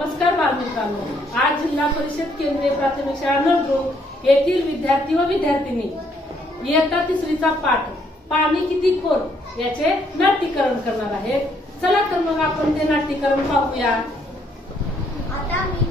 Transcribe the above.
नमस्कार बालमित्रांनो. आज जिल्हा परिषद केंद्रीय प्राथमिक शाळा नळदुर्ग येथील विद्यार्थी व विद्यार्थिनी इयत्ता तिसरीचा पाठ पाणी किती खोल याचे नाट्यकरण करणार आहे चला तर मग आपण ते नाट्यकरण पाहूया. आता मी